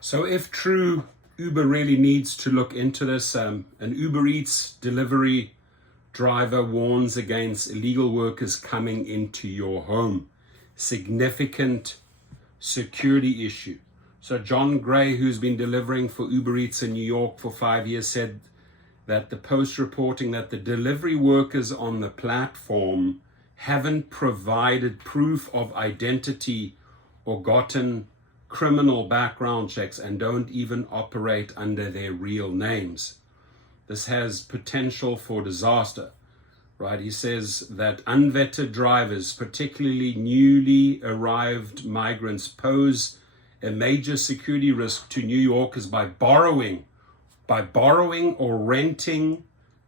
So if true, Uber really needs to look into this. An Uber Eats delivery driver warns against illegal workers coming into your home. Significant security issue. So John Gray, who's been delivering for Uber Eats in New York for 5 years, said that the Post reporting that the delivery workers on the platform haven't provided proof of identity or gotten criminal background checks and don't even operate under their real names. This has potential for disaster, right? He says that unvetted drivers, particularly newly arrived migrants, pose a major security risk to New Yorkers by borrowing or renting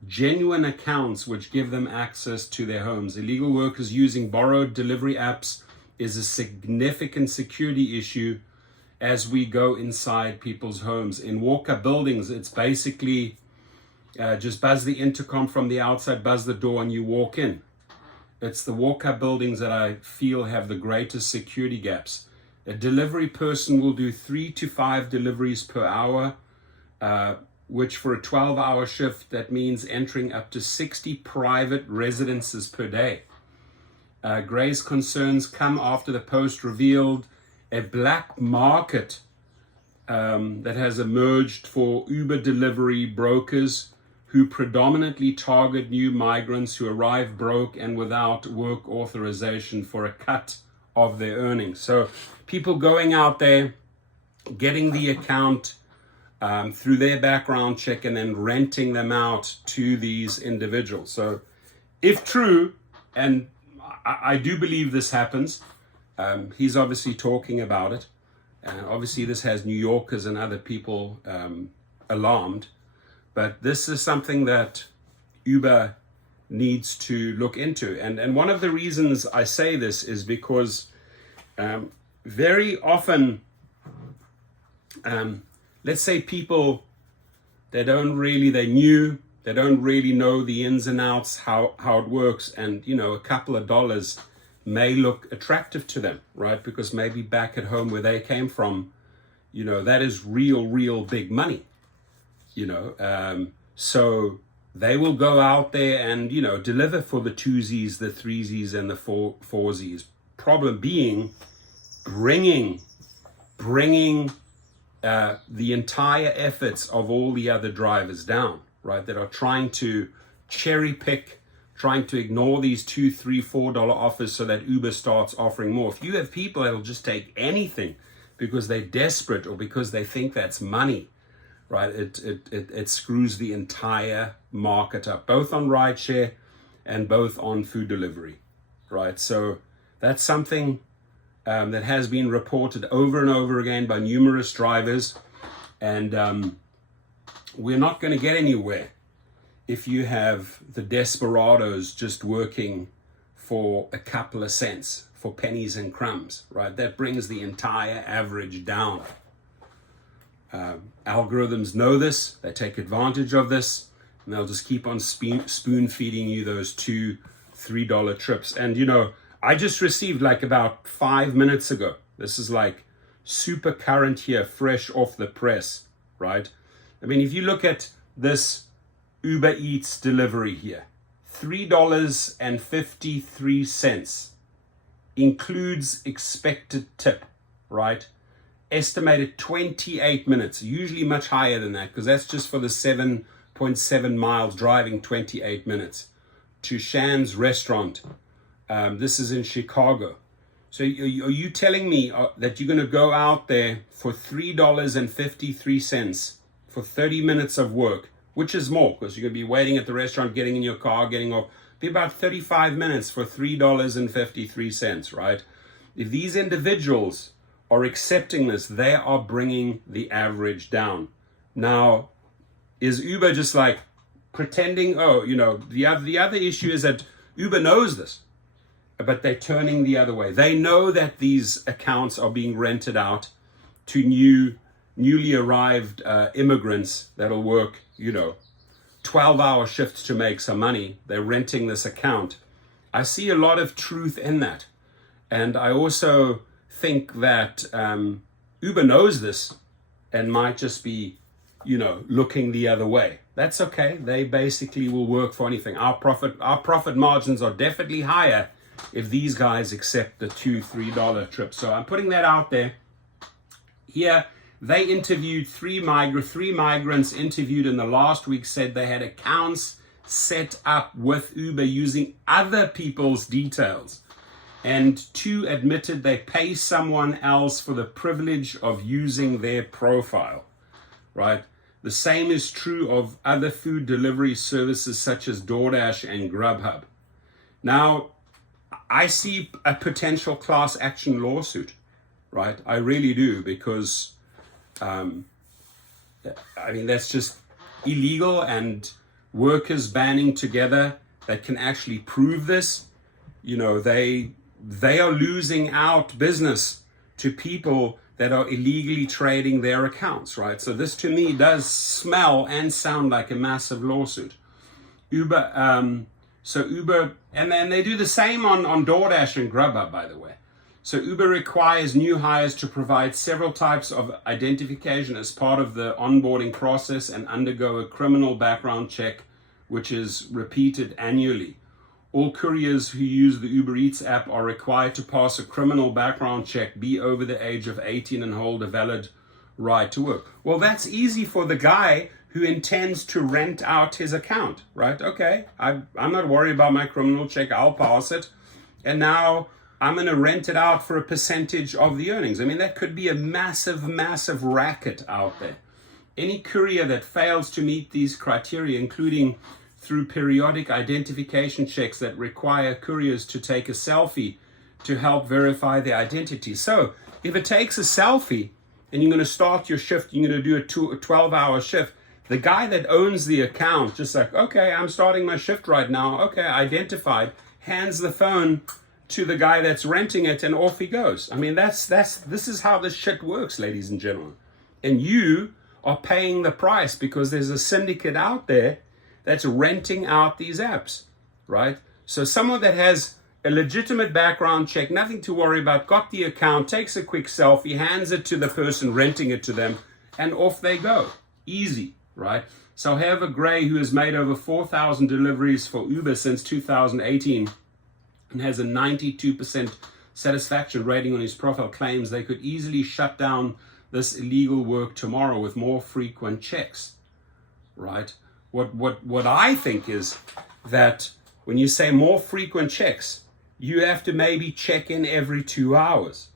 genuine accounts which give them access to their homes. Illegal workers using borrowed delivery apps is a significant security issue as we go inside people's homes. In walk-up buildings, it's basically just buzz the intercom from the outside, buzz the door, and you walk in. It's the walk-up buildings that I feel have the greatest security gaps. A delivery person will do 3 to 5 deliveries per hour, which for a 12-hour shift, that means entering up to 60 private residences per day. Gray's concerns come after the Post revealed a black market that has emerged for Uber delivery brokers who predominantly target new migrants who arrive broke and without work authorization for a cut of their earnings. So people going out there, getting the account through their background check and then renting them out to these individuals. So if true, and I do believe this happens, he's obviously talking about it. And obviously this has New Yorkers and other people alarmed. But this is something that Uber needs to look into. And one of the reasons I say this is because very often, let's say people, they don't really know the ins and outs, how it works. And, a couple of dollars may look attractive to them, right? Because maybe back at home where they came from, that is real big money, so they will go out there and, deliver for the twosies, the threesies, and the foursies. Problem being, bringing the entire efforts of all the other drivers down, right? That are trying to cherry pick, trying to ignore these $2, $3, $4 offers so that Uber starts offering more. If you have people that'll just take anything because they're desperate or because they think that's money, right? It screws the entire market up, both on rideshare and both on food delivery, right? So that's something that has been reported over and over again by numerous drivers, and we're not going to get anywhere if you have the desperados just working for a couple of cents, for pennies and crumbs, right? That brings the entire average down. Algorithms know this, they take advantage of this, and they'll just keep on spoon feeding you those $2, $3 trips. And I just received about 5 minutes ago, this is super current here, fresh off the press, right? I mean, if you look at this Uber Eats delivery here, $3.53 includes expected tip, right? Estimated 28 minutes, usually much higher than that, because that's just for the 7.7 miles driving, 28 minutes to Shan's restaurant. This is in Chicago. So are you telling me that you're going to go out there for $3.53 for 30 minutes of work, which is more because you're going to be waiting at the restaurant, getting in your car, getting off, be about 35 minutes for $3.53, right? If these individuals are accepting this, they are bringing the average down. Now, is Uber just pretending? The other issue is that Uber knows this, but they're turning the other way. They know that these accounts are being rented out to newly arrived immigrants that'll work, 12-hour shifts to make some money. They're renting this account. I see a lot of truth in that. And I also think that Uber knows this, and might just be, looking the other way. That's okay. They basically will work for anything. Our profit margins are definitely higher if these guys accept the $2-3 trip. So I'm putting that out there. Here, they interviewed three migrants interviewed in the last week said they had accounts set up with Uber using other people's details. And 2 admitted they pay someone else for the privilege of using their profile, right? The same is true of other food delivery services such as Doordash and Grubhub. Now, I see a potential class action lawsuit, right? I really do, because that's just illegal, and workers banding together that can actually prove this, they are losing out business to people that are illegally trading their accounts, right? So this to me does smell and sound like a massive lawsuit. Uber, and then they do the same on Doordash and Grubhub, by the way. So Uber requires new hires to provide several types of identification as part of the onboarding process and undergo a criminal background check, which is repeated annually. All couriers who use the Uber Eats app are required to pass a criminal background check, be over the age of 18, and hold a valid right to work. Well, that's easy for the guy who intends to rent out his account, right? Okay, I'm not worried about my criminal check. I'll pass it. And now I'm going to rent it out for a percentage of the earnings. That could be a massive, massive racket out there. Any courier that fails to meet these criteria, including through periodic identification checks that require couriers to take a selfie to help verify their identity. So if it takes a selfie and you're going to start your shift, you're going to do a 12-hour shift, the guy that owns the account, just like, okay, I'm starting my shift right now. Okay, identified, hands the phone to the guy that's renting it, and off he goes. This is how this shit works, ladies and gentlemen. And you are paying the price because there's a syndicate out there that's renting out these apps, right? So someone that has a legitimate background check, nothing to worry about, got the account, takes a quick selfie, hands it to the person renting it to them, and off they go. Easy, right? So Heather Gray, who has made over 4,000 deliveries for Uber since 2018 and has a 92% satisfaction rating on his profile, claims they could easily shut down this illegal work tomorrow with more frequent checks, right? What I think is that when you say more frequent checks, you have to maybe check in every 2 hours,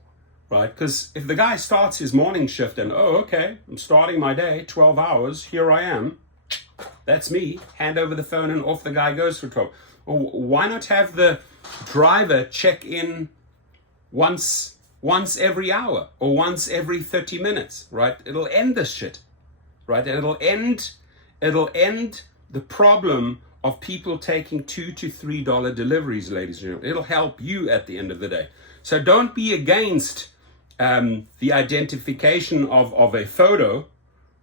right? Because if the guy starts his morning shift and, okay, I'm starting my day, 12 hours, here I am, that's me, hand over the phone and off the guy goes for 12. Or why not have the driver check in once every hour or once every 30 minutes, right? It'll end this shit, right? It'll end the problem of people taking $2 to $3 deliveries, ladies and gentlemen. It'll help you at the end of the day. So don't be against the identification of a photo,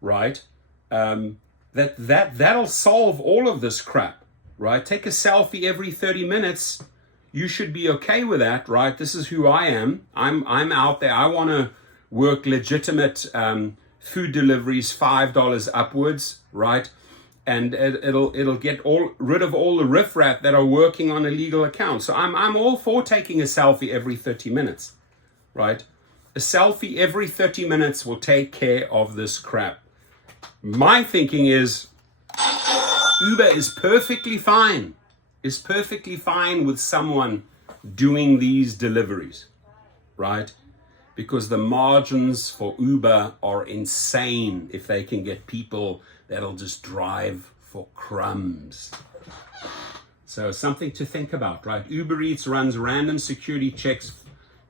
right? That'll solve all of this crap, right? Take a selfie every 30 minutes. You should be okay with that, right? This is who I am. I'm out there. I want to work legitimate food deliveries, $5 upwards, right? And it'll get rid of all the riffraff that are working on illegal accounts. So I'm all for taking a selfie every 30 minutes, right? A selfie every 30 minutes will take care of this crap. My thinking is Uber is perfectly fine with someone doing these deliveries, right? Because the margins for Uber are insane if they can get people that'll just drive for crumbs. So something to think about, right? Uber Eats runs random security checks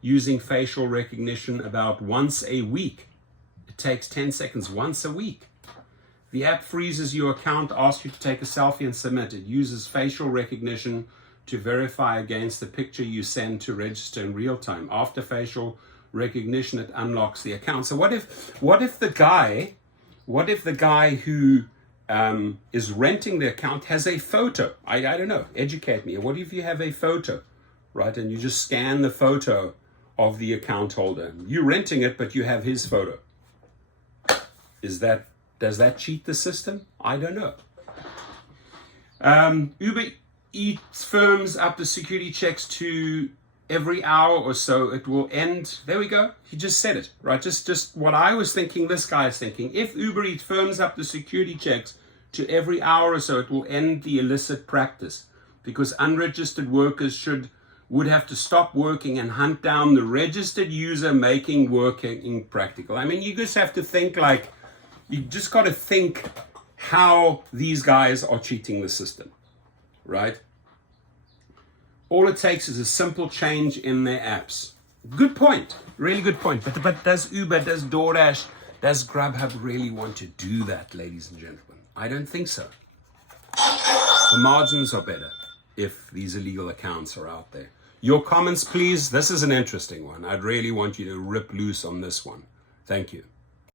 using facial recognition about once a week. It takes 10 seconds once a week. The app freezes your account, asks you to take a selfie and submit. It uses facial recognition to verify against the picture you send to register in real time. After facial recognition, it unlocks the account. So what if the guy who is renting the account has a photo? I don't know, educate me. What if you have a photo, right? And you just scan the photo of the account holder. You're renting it, but you have his photo. Does that cheat the system? I don't know. Uber Eats firms up the security checks to every hour or so it will end. There we go. He just said it, right? Just what I was thinking, this guy is thinking. If Uber Eats firms up the security checks to every hour or so, it will end the illicit practice, because unregistered workers would have to stop working and hunt down the registered user, making working impractical. I mean, you just have to think you just got to think how these guys are cheating the system, right? All it takes is a simple change in their apps. Good point, really good point. But does Uber, does Doordash, does Grubhub really want to do that, ladies and gentlemen? I don't think so. The margins are better if these illegal accounts are out there. Your comments, please. This is an interesting one. I'd really want you to rip loose on this one. Thank you.